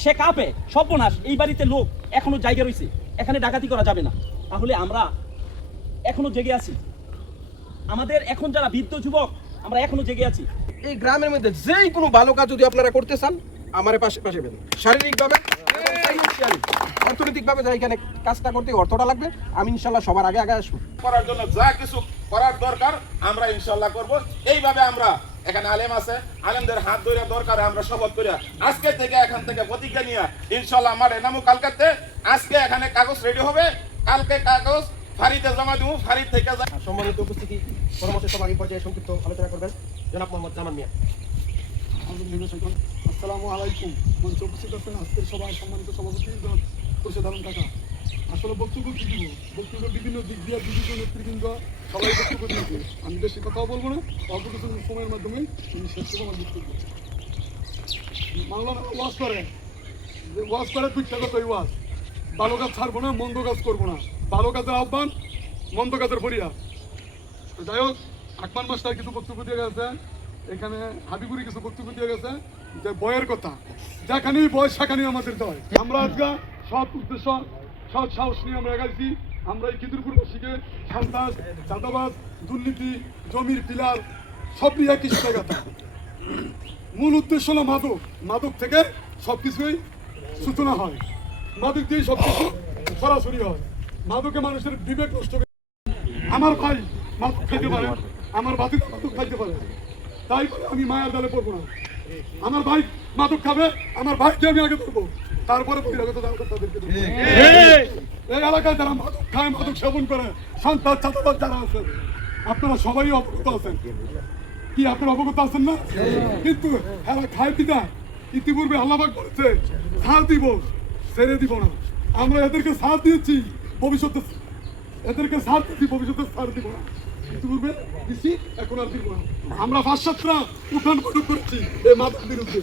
সে কাঁপে, সর্বনাশ, এই বাড়িতে লোক এখনো জায়গা রয়েছে, এখানে ডাকাতি করা যাবে না। তাহলে আমরা এখনো জেগে আছি, আমাদের এখন যারা বৃদ্ধ যুবক আমরা এখনো জেগে আছি। এই গ্রামের মধ্যে যেই কোনো ভালো কাজ যদি আপনারা করতে চান আমার পাশে পেন, শারীরিকভাবে অর্থনৈতিকভাবে যা এখানে কাজটা করতে অর্থটা লাগবে, আমি ইনশাল্লাহ সবার আগে আসবো। করার জন্য যা কিছু করার দরকার আমরা ইনশাল্লাহ করব। এইভাবে আমরা এখানে আলেম আছে, আলেমদের হাত ধরে দরকার আমরা শপথ করি আজকে থেকে, এখান থেকে প্রতিজ্ঞা নিয়ে ইনশাল্লাহ আমার এনামু কালকাতে আজকে এখানে কাগজ রেডি হবে, কালকে কাগজ ফাঁড়িতে জমা দিব, ফাঁড়ি থেকে সম্মানিত উপস্থিতি পরামর্শ সভা এই পর্যায়ে সংক্ষিপ্ত আলোচনা করবেন জনাব মোহাম্মদ জামান মিয়া। আসসালামু আলাইকুম। মঞ্চে উপস্থিত আছেন আজকের সভায় সম্মানিত সভাপতি প্রসাধারণ কাকা। আসলে বক্তব্য কি দিব, বক্তব্য বিভিন্ন দিক দিয়ে বিভিন্ন নেতৃবৃন্দ সবাই বক্তব্য দিয়েছে। আমি বেশি কথাও বলবো না, অল্প কিছু সময়ের মাধ্যমে আমি শেষ করবো আমার বক্তব্য। মাওলানা ওয়াজ করে দুইটা কথা, ওয়াজ ভালো কাজ ছাড়বো না, মন্দ কাজ করবো না, ভালো কাজের আহ্বান, মন্দ কাজের ফরিয়া। যাই হোক, আকমান মাস্টার কিছু বক্তব্য দিয়ে গেছে, এখানে হাবিবুরি কিছু বক্তব্য দিয়ে গেছে যে বয়ের কথা, যেখানেই বয় সেখানেই আমাদের দয়। আমরা আজকে সৎ উদ্দেশ্য সৎ সাহস নিয়ে আমরা এগাইছি। আমরা এই খিদিরপুরবাসীকে সন্ত্রাস, চাঁদাবাজ, দুর্নীতি, জমির পিলার সব নিয়ে কিছু জায়গাটা মূল উদ্দেশ্য হলো মাদক। মাদক থেকে সব কিছুই সূচনা হয়, মাদক দিয়ে সব কিছু সরাসরি হয়। মাদকে মানুষের বিবেক নষ্ট করে। আমার ভাই মাদক খাইতে পারে, আমার ভাতিজা মাদক খাইতে পারে, তাই বলে আমি মায়ের দলে পড়বো না। আমার ভাই মাদক খাবে, আমার ভাইকে আমি আগে ধরবো, তারপরে বহিরাগত তাদেরকে ধরবো। এই এলাকায় যারা মাদক খায়, মাদক সেবন করে, সন্তান চাঁদাবাজ যারা আছে, আপনারা সবাই অবগত আছেন। কি আপনারা অবগত আছেন না? কিন্তু এরা খায় পিতা ইতিপূর্বে আল্লাহবাক বলেছে ছাড় দিব, ছেড়ে দিব না। আমরা এদেরকে ছাড় দিয়েছি, ভবিষ্যতে এদেরকে ছাড় দিচ্ছি, ভবিষ্যতে ছাড় দিব না। ইতিপূর্বে দিচ্ছি, এখন আর দিব না। আমরা 5-7টা উঠান বৈঠক করেছি এই মাদক বিরুদ্ধে।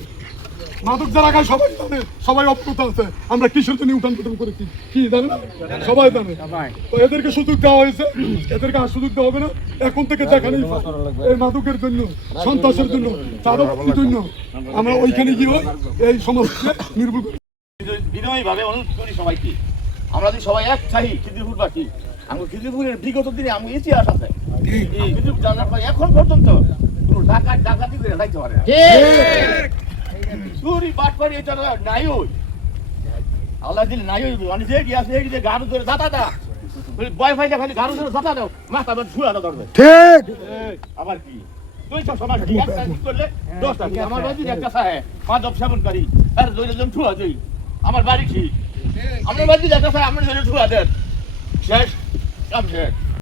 মাদক যারা খায় সবাই জানে, সবাই অবগত আছে আমরা কিসের জন্য উঠান বৈঠক করেছি, কি জানে না? সবাই জানে। তো এদেরকে সুযোগ দেওয়া হয়েছে, এদেরকে আর সুযোগ দেওয়া হবে না। এখন থেকে যেখানে এই মাদকের জন্য, সন্ত্রাসের জন্য, চাঁদাবাজির জন্য আমরা ওইখানে গিয়ে এই সমাজকে নির্মূল করি। বিনয়ীভাবে অনুরোধ করি সবাইকে, আমরা যদি সবাই এক চাই খিদিরপুরবাসী, আমার খিদিরপুরের বিগত দিনে আমি ইতিহাস আছে, এখন পর্যন্ত কোনো ডাকাতি করে যাইতে পারে চুরি বাটপাড়ি, এটা নাই ওই আল্লাহ দিল নাই ওই মানে যে গিয়ে আছে যে গাড়ু ধরে যাতা দা বয় ফাইলে খালি গাড়ু ধরে যাতা দাও, মাথা বাদ ছুয়া দাও ধরবে। ঠিক আবার কি তুই সব সমাজ একটা কি করলে 10টা আমার বাড়ি একটা সাহে মাদক সেবনকারী আর দুইজন ছুয়া দেই আমার বাড়ি কি আমার বাড়ি একটা সাহে আমরা ছুয়া দেন শেষ কাম শেষ।